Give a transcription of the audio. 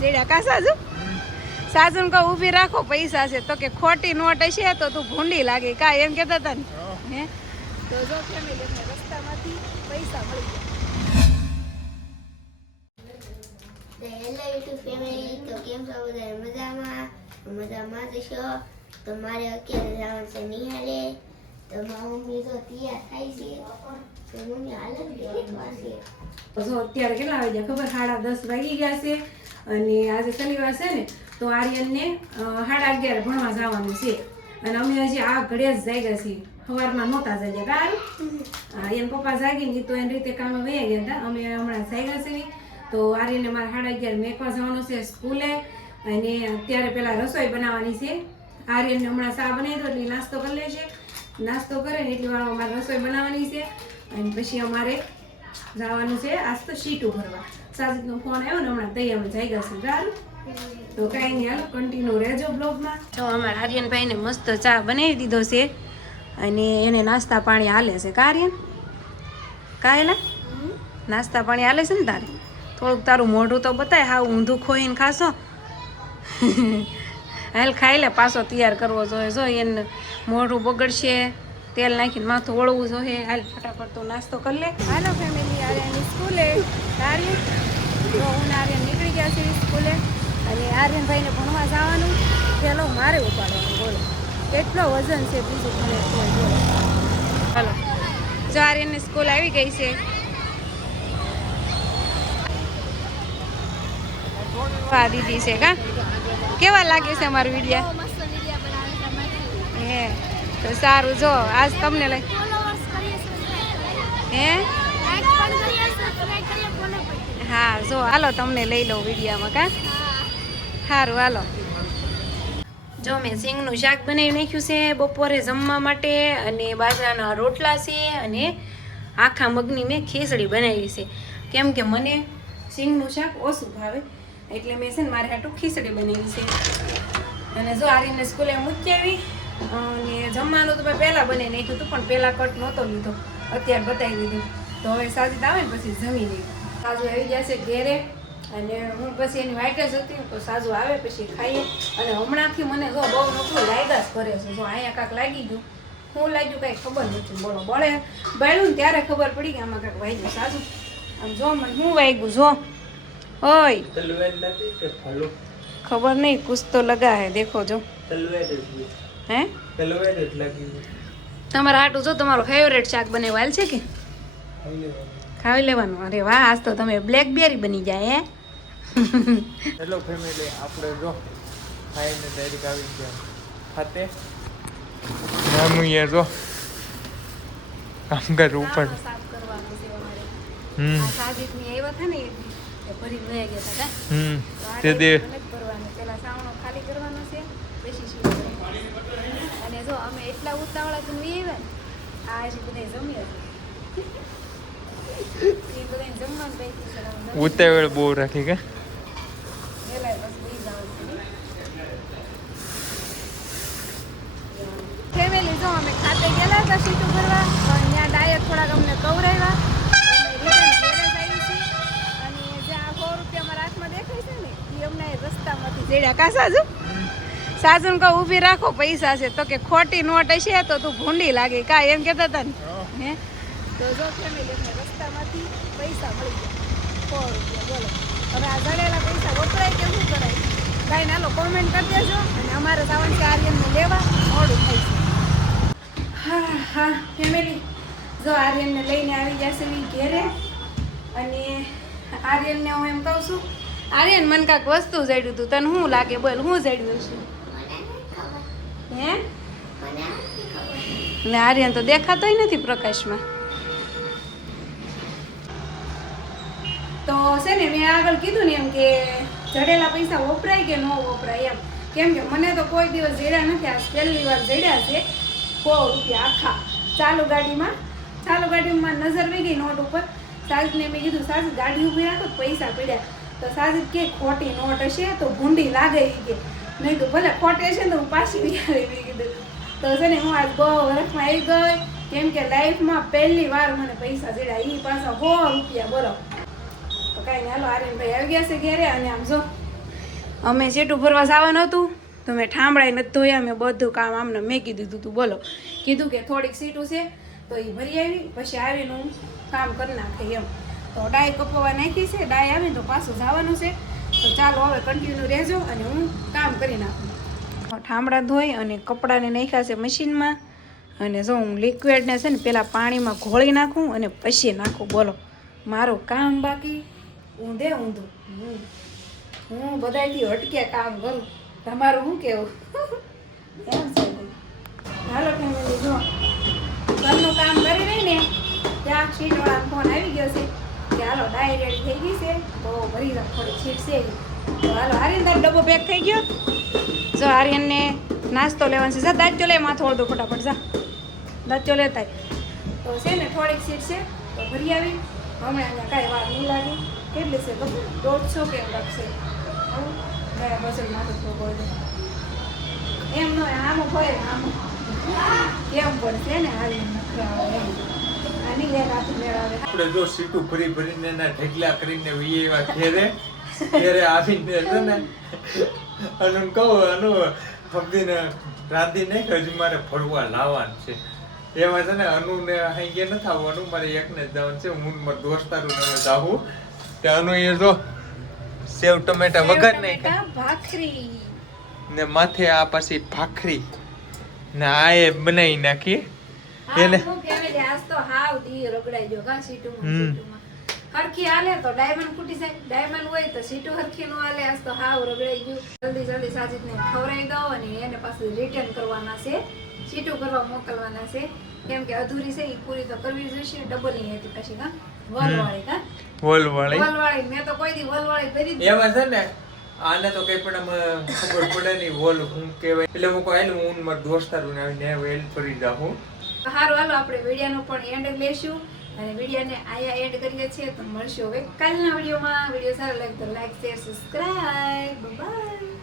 જેડ્યા કા સાજુ સાસુ? ને કહું ઊભી રાખો પૈસા છે. તો કે ખોટી નોટ હશે તો તું ભૂંડી લાગે. કા એમ કહેતા હતા ને? હે. તો જો ફેમિલી રસ્તામાંથી પૈસા મળી ગયા. હેલો યુટ્યુબ ફેમિલી તો કેમ છો બધા મજામાં? મજામાં જ છો? તો મારે અત્યારે જવાનું છે નિહાળે. તો મારી મમ્મી તો તૈયાર થાય છે. તો મમ્મી હાલત કેટલીક વાર છે? તો અત્યારે કેટલા વાગ્યા? ખબર? સાડા દસ વાગી ગયા છે. અને આજે શનિવાર છે ને તો આર્યનને સાડા અગિયાર ભણવા જવાનું છે. અને અમે હજી આ ઘડે જ જાગ્યા છીએ. સવારમાં નહોતા જાગ્યા કાર એમ પપ્પા જાગી ને તો એની રીતે કામ વહી ગયા હતા. અમે હમણાં જાગ્યા છીએ. તો આર્યને મારે સાડા અગિયાર મેકવા જવાનું છે સ્કૂલે. અને અત્યારે પેલા રસોઈ બનાવવાની છે. આર્યનને હમણાં ચા બનાવી દો એટલે નાસ્તો કરી લેશે નાસ્તો કરે ને એટલી વારમાં મારે રસોઈ બનાવવાની છે. અને પછી અમારે જવાનું છે. આજ તો સીટું ભરવા સાજીદનો ફોન આવ્યો ને હમણાં તૈયાર જાગ્યા છે. સારું? તો કાંઈ નહીં, હાલો કન્ટિન્યુ રહેજો બ્લોગમાં તો અમારા આર્યનભાઈને મસ્ત ચા બનાવી દીધો છે અને એને નાસ્તા પાણી હાલે છે. કા આર્યન? કાયલા નાસ્તા પાણી હાલે છે ને તારે? થોડુંક તારું મોઢું તો બતાય હા ઊંધું ખોઈને ખાશો. હાલ ખાઈ લે, પાછો તૈયાર કરવો જોઈએ જો એને મોઢું બગડશે, તેલ નાખીને માથું ઓળવું જોઈએ હાલ ફટાફટ તો નાસ્તો કરી લે. હાલો ફેમિલી આર્યનની સ્કૂલે આર્યન તો હું આર્યન નીકળી ગયા છે સ્કૂલે. અને આર્યનભાઈને ભણવા જવાનું. પેલો મારે ઉપાડવાનું બોલો. કેટલો વજન છે બીજું મને બોલો. હાલો. જો આર્યનની સ્કૂલ આવી ગઈ છે. આ દીદી છે કા? કેવા લાગે છે અમારો વીડિયો? હે તો સારું જો આજ તમને લઈ હે લાઈક પણ કરીએ સબસ્ક્રાઇબ કરીએ ફોલો પણ હા, જો, હાલો, તમને લઈ લઉં વિડીયામાં, કા? સારું હાલો. જો, મેં સિંગનું શાક બનાવી નાખ્યું છે બપોરે જમવા માટે અને બાજરાના રોટલા છે અને આખા મગની મેં ખીચડી બનાવી છે. કેમ કે મને સિંગનું શાક ઓછું ભાવે, એટલે મેં છે ને મારે હાટું ખીચડી બનાવી છે. અને જો આરીને સ્કૂલે મૂકી આવી, અને જમવાનું તો મેં પહેલાં બનાવી નાખ્યું હતું, પણ પહેલાં કટ નહોતો લીધો. અત્યારે બતાવી દીધું. તો હવે સાજી આવે ને પછી જમી લઈ સાજુ આવી જશે ઘેરે અને હું પછી એની વાઇટ જ હતી તો સાજુ આવે પછી ખાઈએ. અને હમણાંથી મને જો બહુ નકરું લાગ્યા જ કરે છે. જો અહીંયા કાંક લાગી ગયું. હું લાગ્યું કાંઈ ખબર નથી. બોલો બળે બળ્યું ને ત્યારે ખબર પડી કે આમાં કાંઈક વાગ્યું સાજુ આમ જો મને હું વાગ્યું જો. ઓય. ખબર નહીં કુછ તો લગા હે? દેખો જો હે. તમારા હાટું જો તમારો ફેવરેટ શાક બનેવાલ છે કે. ખાવી લેવાનું. અરે વાહ આજ તો તમે બ્લેકબેરી બની જાય હે? હેલો ફેમિલી આપણે જો ખાઈને ડાયરેક્ટ આવી ગયા ખાતે? નામુયા જો. કામગર ઉપર. સાફ કરવાનું છે અમારે. હમ. આ સાજીદની આવ્યા હતા ને એ ભરી વયા ગયા હતા કા? હમ. તે દે. ખાલી કરવાનો છે પછી શું અને જો અમે એટલા ઉતાવળા તો નહીં આવ્યા ને આ હજી બધા જમ્યા ઉતાવળ બહુ રાખી કે? ફેમિલી જો અમે ખાતે ગયેલા હતા સીટું ભરવા પણ ત્યાં ડાયરેક્ટ થોડાક અમને કવરાવ્યા અને જે આ સો રૂપિયા અમારા હાથમાં દેખાય છે ને એ અમને રસ્તામાંથી જેડ્યા. કા સાજુ? સાજુ કહું ઊભી રાખો પૈસા છે. તો કે ખોટી નોટ હશે તો તું ભૂંડી લાગે. કા એમ કહેતા હતા ને? હે? તો જો ફેમિલી અમને રસ્તામાંથી પૈસા મળી ગયા. સો રૂપિયા બોલો. હવે આ જડેલા પૈસા વપરાય કે શું કરાય? કાંઈ નાલો કોમેન્ટ કરી દેજો અને અમારે જવાનું છે આર્યનને લેવા. મોડું થાય છે. હા હા ફેમિલી જો આર્યનને લઈને આવી જશે ઘેરે. અને આર્યનને હું એમ કહું છું આર્યન મને કાંક વસ્તુ જડ્યું હતું તને શું લાગે? બોલ હું જડ્યું છું? હે? એટલે આર્યન તો દેખાતોય નથી પ્રકાશમાં તો છે ને મેં આગળ કીધું ને એમ કે જડેલા પૈસા વપરાય કે ન વપરાય એમ. કેમ કે મને તો કોઈ દિવસ જડ્યા નથી. આ પહેલી વાર જડ્યા છે. સો રૂપિયા આખા. ચાલુ ગાડીમાં ચાલુ ગાડીમાં નજર વહી ગઈ નોટ ઉપર. સાજીને મેં કીધું, સાજીદ, ગાડી ઊભી રાખો પૈસા પડ્યા. તો સાજીદ કે, ખોટી નોટ હશે તો ભૂંડી લાગે એ કે. નહીં તો ભલે ખોટી હશે ને તો હું પાછી વિચારી મેં કીધું, તો છે ને હું આજ બહુ વર્ષમાં આવી ગઈ. કેમ કે લાઈફમાં પહેલી વાર મને પૈસા જડ્યા. એ પાછા સો રૂપિયા બોલો. કાંઈ હાલો, આર્યનભાઈ આવી ગયા છે ઘેરે અને આમ જો, અમે સેટું ભરવા જવાનું હતું, તો મેં ઠામડાઈ નથી ધોયા, મેં બધું કામ આમને મેં કીધું તું, બોલો. કીધું કે થોડીક સીટું છે, તો એ ભરી આવી, પછી આવીને હું કામ કરી નાખે એમ. તો ડાય કપવા નાખી છે, ડાય આવીને તો પાછું જવાનું છે. તો ચાલો હવે કન્ટિન્યુ રહેજો અને હું કામ કરી નાખું. ઠામડા ધોઈ અને કપડાને નાખ્યા છે મશીનમાં. અને જો હું લિક્વિડને છે ને પહેલાં પાણીમાં ઘોળી નાખું અને પછી નાખું, બોલો. મારું કામ બાકી. ઊંધે ઊંધું. હું બધાયથી હટકે કામ કરું. તમારું શું કેવું? એમ છે. હાલો ફેમિલી જો ઘરનું કામ કરી રહી ને, ત્યાં છીટવાળા ફોન આવી ગયો છે. કે હાલો, ડાય રેડી થઈ ગઈ છે. તો ભરી થોડી શીટ છે. હાલો આર્યન તારો ડબ્બો પેક થઈ ગયો. જો આર્યનને નાસ્તો લેવાનો છે. જા દાંત લે, માથું અડધો ફટાફટ, જા. દાંચો લેતા. તો છે ને, થોડીક સીટ છે. તો ભરી આવી. હમણાં કાંઈ વાર નહીં લાગે. કેટલી છે? ખબર દોઢસો કે લાગશે. એમ ન આમ ભરે આમ. કેમ પડશે ને મારે ફરવા લાવવાનું છે. એમાં છે ને અનુને અહીં ગયા નથી આવવાનું મારે એકને જ જવાનું છે, હું દોસ્તારું ને અનુ એ જો સેવ ટમેટા વગર નહીં ભાખરી. ને માથે આ પછી ભાખરી. ને આ એ બનાવી નાખી. તો હાવ દી રગડાઈ જો કા. સીટુમાં. હરખી હાલે તો ડાયમંડ ફૂટી જાય. ડાયમંડ હોય તો સીટું હરખી નો હાલે. આજ તો હાવ રગડાઈ ગયું. જલ્દી જલ્દી સાજીદને ખવરાઈ દો અને એને પાછું રિટર્ન કરવાના છે. સીટું કરવા મોકલવાના છે. કેમ કે અધૂરી છે એ પૂરી તો કરવી જોઈશે. ડબલની હતી પછી કા કા વોલ વાળી મેં તો કોઈ દી કરી એમાં છે ને આને તો કઈ પણ ખબર પડે નહીં. વોલ હું કહેવાય. એટલે હું કહું હું ને મારા દોસ્તારું આવીને વેલ કરી જાઉં. સારું હાલો આપણે વિડીયોનો પણ એન્ડ લેશું અને વિડીયોને આયા એડ કરીએ છીએ. તો મળશું હવે કાલના વિડીયોમાં. વીડિયો સારો લાગે તો લાઈક, શેર, સબસ્ક્રાઈબ. બાય